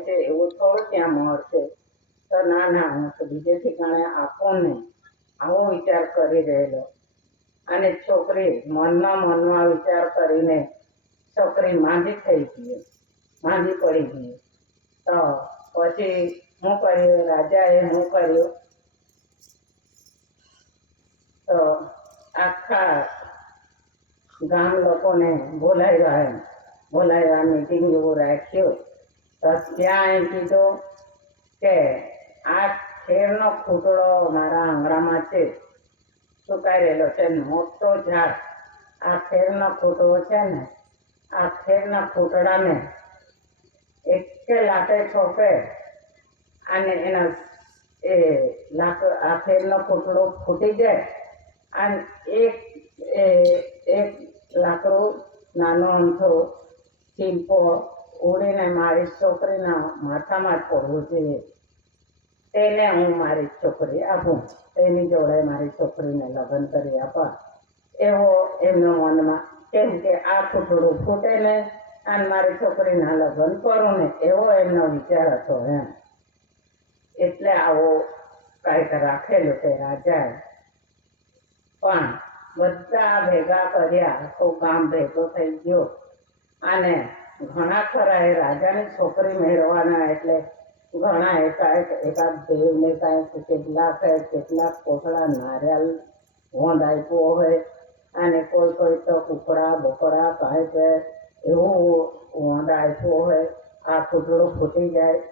છે એવો થોડો ત્યાં મળશે. તો ના ના, હું તો બીજે ઠેકાણે આપો ને. આવો વિચાર કરી રહેલો. અને છોકરી મનમાં મનમાં વિચાર કરીને છોકરી માંદી થઈ ગઈ. માંદી પડી ગઈ. તો પછી હું કર્યું? રાજાએ હું કર્યું? તો આખા ગામ લોકોને બોલાવ્યા એમ. બોલાવ્યા મીટિંગ જેવું રાખ્યું. તો ત્યાં એમ કીધું કે આ ખેરનો ખૂટડો મારા આંગણામાં છે. સુકાયેલો છે. મોટો ઝાડ. આ ખેરનો ખૂટડો છે ને, આ ખેરના ખૂટડાને એકે લાટે છોપે. અને એના એ લાક આ ખેરનો ખૂટડો ફૂટી જાય. અને એક, એ, એક લાકડું, નાનો અમથો ચીંપો ઉડીને મારી છોકરીના માથામાં પડવું જોઈએ. તેને હું મારી છોકરી આપું. તેની જોડે મારી છોકરીને લગ્ન કરી આપા. એવો એમનો મનમાં કેમ કે આ ખૂટડું ફૂટે ને અને મારી છોકરીના લગ્ન કરું ને એવો એમનો વિચાર હતો એમ. એટલે આવો કાંઈક રાખેલું તે રાજાએ. પણ બધા ભેગા કર્યા. આખું ગામ ભેગો થઈ ગયો. અને ઘણા ખરા એ રાજાની છોકરી મેળવાના એટલે ઘણા એકાએક એકાદ દેવને કાંઈક કેટલાક કેટલાક કોથળા નારિયેલ વોંદ આપ્યો હોય અને કોઈ કોઈ તો કુકડા બકડા કાંઈક એવું વોંદ આપ્યો હોય. આ કૂટડો ફૂટી જાય.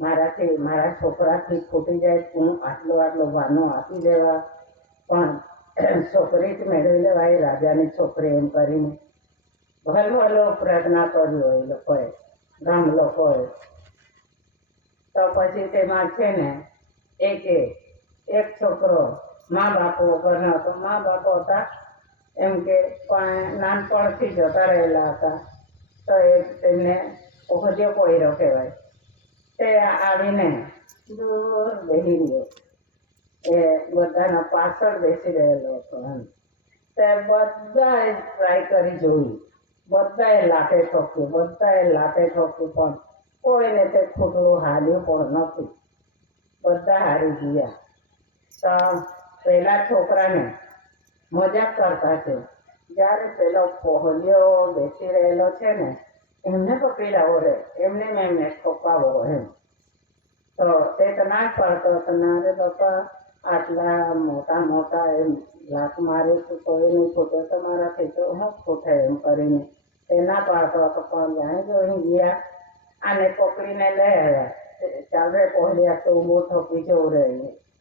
મારાથી, મારા છોકરાથી ફૂટી જાય. હું આટલો આટલો વાનો આપી દેવા. પણ છોકરી જ મેળવી લેવાય, રાજાની છોકરી એમ કરીને. ભલ ભલો પ્રાર્થના કર્યો એ લોકોએ, ગામ લોકોએ. તો પછી તેમાં છે ને, એક એક છોકરો મા બાપો વગરનો હતો. મા બાપ હતા, એમ કે પણ નાનપણથી જતા રહેલા હતા. તો એ તેમને ઓહજો કોયરો કહેવાય. તે આવીને દૂર બેસી ગયો. એ બધાના પાછળ બેસી રહેલો હતો એમ. તે બધાએ ટ્રાય કરી જોઈ બધાએ લાટે ઠોક્યું બધાએ લાટે ઠોક્યું પણ કોઈને તે ખોટલું હાલ્યું પણ નથી બધા હારી ગયા તો પેલા છોકરાને મજાક કરતા છે જ્યારે પેલો પહોલ્યો બેસી રહેલો છે ને એમને તો લાવો રે એમને મેં એમને ઠોકાવો એમ તો તે તો ના જ તો ના રે બાપા આટલા મોટા મોટા એમ લાત મારે તો કોઈ નહીં ફૂટે તો મારાથી તો હું ફૂટે એમ કરીને એના ના પાડતો જાય અહીં ગયા. આને પકડીને લઈ આવ્યા. ચાલે પહોંચ્યા તો મોટો પીજો જવું રે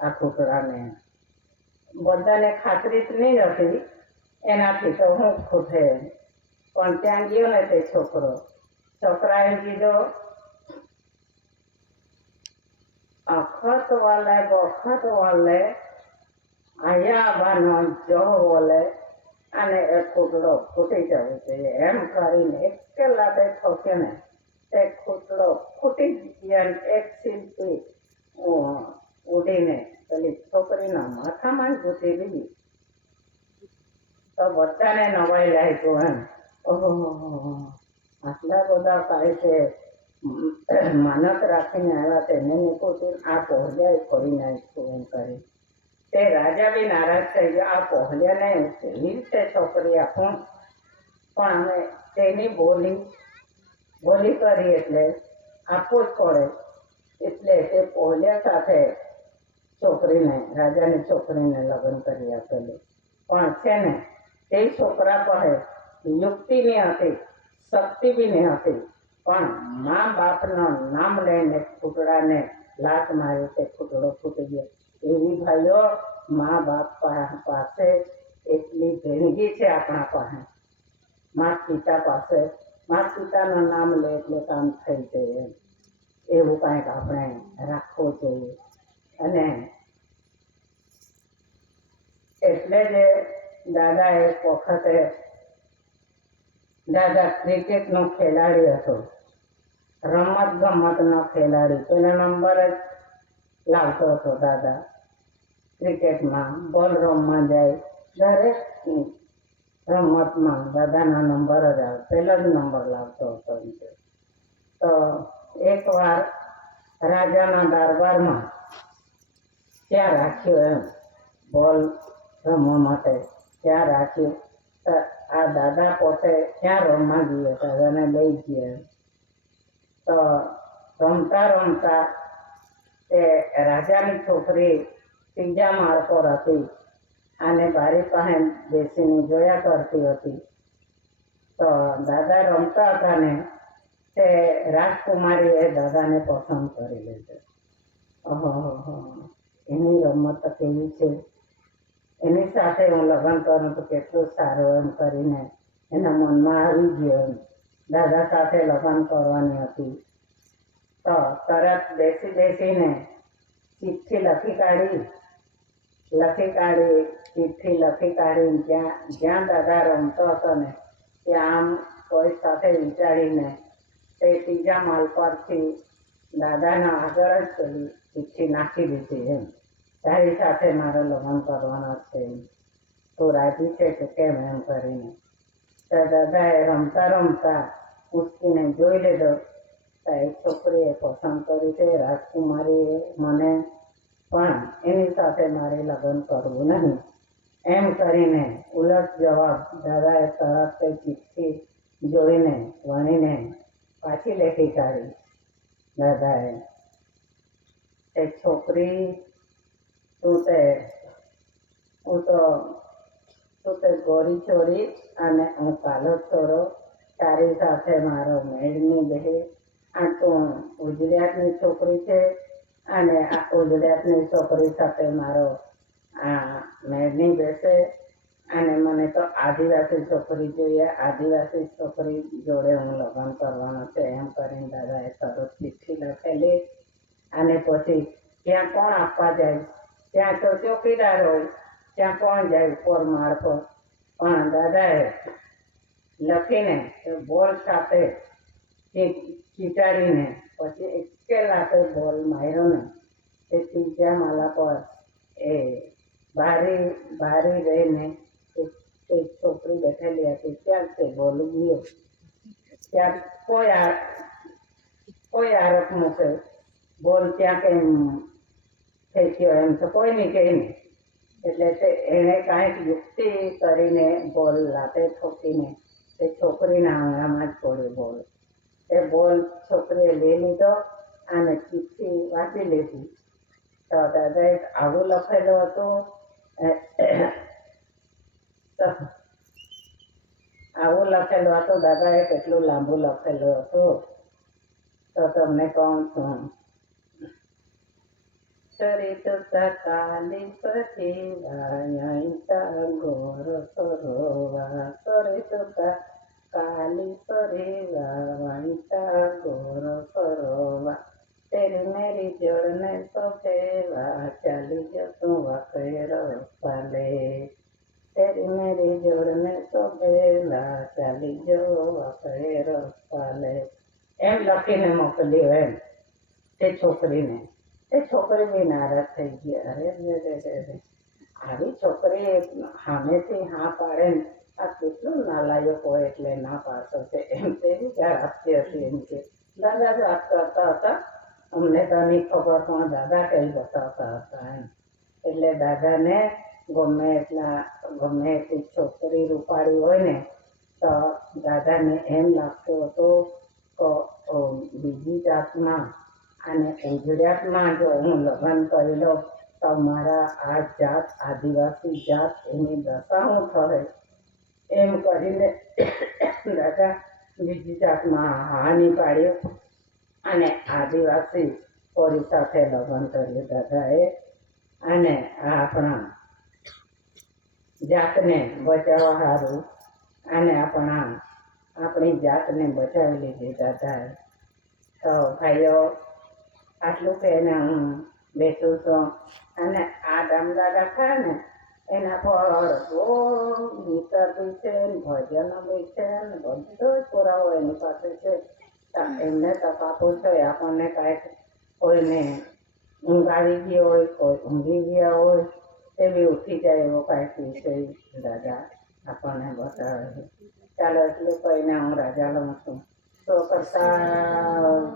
આ ખોટરાને બધાને ખાતરી જ નહીં હતી એનાથી તો હું ખોટે પણ ત્યાં ગયો ને તે છોકરો. છોકરાએ કીધો અખત વાલે બખત વાલે આયા બાનો જો બોલે અને એ ખૂટડો ફૂટી જવો જોઈએ. એમ કરીને એક લાદે ઠોકે ને તે ખૂટડો ફૂટી ગયા એક શિલ્પી ઉડીને પેલી છોકરીના માથામાં ઘૂસી ગઈ તો બધાને નવાઈ લાગ્યું એમ. ઓહો આટલા બધા કાંઈ છે. માનત રાખીને આવ્યા તેને નીકળતું આ પહોંચ્યા ફરી નાખ્યું એમ કરી. તે રાજા બી નારાજ થઈ ગયો, આ પહોંચ્યાને કેવી રીતે છોકરી આપું? પણ અમે તેની બોલી બોલી કરી એટલે આપવું જ પડે. એટલે તે પહોંચ્યા સાથે છોકરીને, રાજાની છોકરીને લગ્ન કરી આપેલું. પણ છે ને, તે છોકરા પાસે યુક્તિની હતી શક્તિ બી નહીં હતી. પણ મા બાપનું નામ લઈને ખૂટડાને લાત મારી તે ખૂટડો ફૂટી ગયો. એવી ભાઈઓ મા બાપ પા- પાસે એટલી દેણગી છે આપણા પાસે. માત પિતા પાસે, માત પિતાનું નામ લે એટલે કામ થઈ જાય એમ. એવું કાંઈક આપણે રાખવું જોઈએ. અને એટલે જ દાદા એક વખતે દાદા ક્રિકેટનો ખેલાડી હતો. રમત ગમતનો ખેલાડી પહેલા નંબર જ લાવતો હતો દાદા ક્રિકેટમાં બોલ રમવા જાય દરેક રમતમાં દાદાના નંબર જ આવે પહેલો જ નંબર લાવતો હતો. તો એકવાર રાજાના દરબારમાં ત્યાં રાખ્યો એમ, બોલ રમવા માટે ત્યાં રાખ્યું તો આ દાદા પોતે ક્યાં રમવા ગયો દાદાને લઈ ગયા. તો રમતા રમતા તે રાજાની છોકરી ત્રીજા માળ પર હતી અને બારી પાસે બેસીને જોયા કરતી હતી. તો દાદા રમતા હતા ને, તે રાજકુમારી એ દાદાને પસંદ કરી લીધો. ઓહોહોહો. એની રમત કેવી છે? એની સાથે હું લગ્ન કરું તો કેટલું સારું એમ કરીને એના મનમાં આવી ગયો એમ. દાદા સાથે લગ્ન કરવાની હતી. તો તરત બેસી બેસીને ચિઠ્ઠી લખી કાઢી. લખી કાઢી, ચિઠ્ઠી લખી કાઢી જ્યાં જ્યાં દાદા રમતો હતો ને, ત્યાં આમ કોઈ સાથે વિચારીને તે ત્રીજા માલ પરથી દાદાના આગળ જ પેલી ચિઠ્ઠી નાખી દીધી એમ. તારી સાથે મારે લગ્ન કરવાનો છે તું રાજી છે કે કેમ એમ કરીને. દાદાએ રમતા રમતા ઉચકીને જોઈ લીધો. તો એ છોકરીએ પસંદ કરી છે રાજકુમારીએ મને પણ એની સાથે મારે લગ્ન કરવું નહીં. એમ કરીને ઉલટ જવાબ દાદાએ તરત ચિઠ્ઠી જોઈને વણીને પાછી લેખી કાઢી. દાદાએ, તે છોકરી, તું તે, હું તો, તું તે ગોરી ચોરી અને હું કાલો ચોરો. તારી સાથે મારો મેળ નહીં બેહે આ તું ઉજળિયાતની છોકરી છે, અને આ ઉજળિયાતની છોકરી સાથે મારો આ મેળ નહીં બેસે. અને મને તો આદિવાસી છોકરી જોઈએ, આદિવાસી છોકરી જોડે હું લગ્ન કરવાનો છે, એમ કરીને દાદાએ સરસ ચિઠ્ઠી લખેલી. અને પછી ત્યાં કોણ આપવા જાય? ત્યાં તો ચોકીદાર હોય, ત્યાં કોણ જાય? ઉપર માળ પર પણ દાદાએ લખીને એ બોલ સાથે ચીટાડીને પછી એકે લાખે બોલ માર્યો ને તે ત્રીજા માલા પર એ ભારી ભારી રહીને તે- છોકરી બેઠેલી હતી. ત્યાં તે બોલ ગયો. ત્યાં કોઈ આ, કોઈ આરોપ મૂકે. બોલ ત્યાં કેમ ગયો એમ તો કોઈ નહીં કહે નહીં એટલે તે એણે કાંઈક યુક્તિ કરીને બોલ લાતે ઠોકીને તે છોકરીના આંગણામાં જ પડ્યો બોલ. એ બોલ છોકરીએ લઈ લીધો અને ચિઠ્ઠી વાંચી લીધી. તો દાદાએ આવું લખેલું હતું. આવું લખેલું હતું. દાદાએ કેટલું લાંબુ લખેલું હતું. તો તમને કહું છું ચરિત કાલી સતી ગોર સરોવા ચરિત કાલી સરેવા વાયતા ગોર ફરોવા તેરી મેરી જળને સફેવા ચાલી જતું વખેર પાલે તેરી મેરી જળને શોભેલા ચાલી જવો વખેર પાલે એમ લખીને મોકલ્યો એમ, તે છોકરીને. એ છોકરી બી નારાજ થઈ ગઈ. અરે રે રે રે આવી છોકરી સામેથી હા પાડે ને આ કેટલું નાલાયક હોય એટલે ના પાડતો એમ તે વિચાર આપતી હતી એમ કે દાદા જ વાત કરતા હતા અમને તો નહીં ખબર પણ દાદા કઈ બતાવતા હતા એમ એટલે દાદાને ગમે એટલા ગમે એટલી છોકરી રૂપાળી હોય ને તો દાદાને એમ લાગતું હતું કે બીજી જાતમાં અને ઉજળિયાતમાં જો હું લગ્ન કરી લઉં તો મારા આ જાત આદિવાસી જાત એની દશા હું થશે એમ કરીને દાદા બીજી જાતમાં હા નહીં પાડ્યો. અને આદિવાસી કોરી સાથે લગ્ન કર્યું દાદાએ. અને આપણા જાતને બચાવવા સારું અને આપણા, આપણી જાતને બચાવી લીધી દાદાએ. તો ભાઈઓ, આટલું કહીને હું બેસું છું. અને આ દામદાદા થાય ને એના પર બહુ ગીતર બી છે ભજન બી છે બધો જ પુરાવો એની પાસે છે. એમને તપાપો છે આપણને કાંઈક કોઈને ઊંઘ આવી ગયો હોય, કોઈ ઊંઘી ગયા હોય, તે બી ઉઠી જાય એવો કાંઈક વિષય દાદા આપણને બતાવે ચાલો, એટલું કહીને હું રાજા લઉં છું. તો કરતા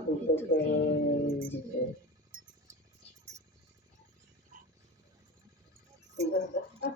બીજું કે બીજું તો